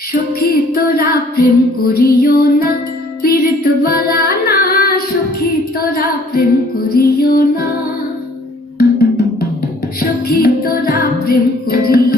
সখী তোরা প্রেম করিও না, পীড়িত বালা না। সখী তোরা প্রেম করিও না, সখী তোরা প্রেম করিও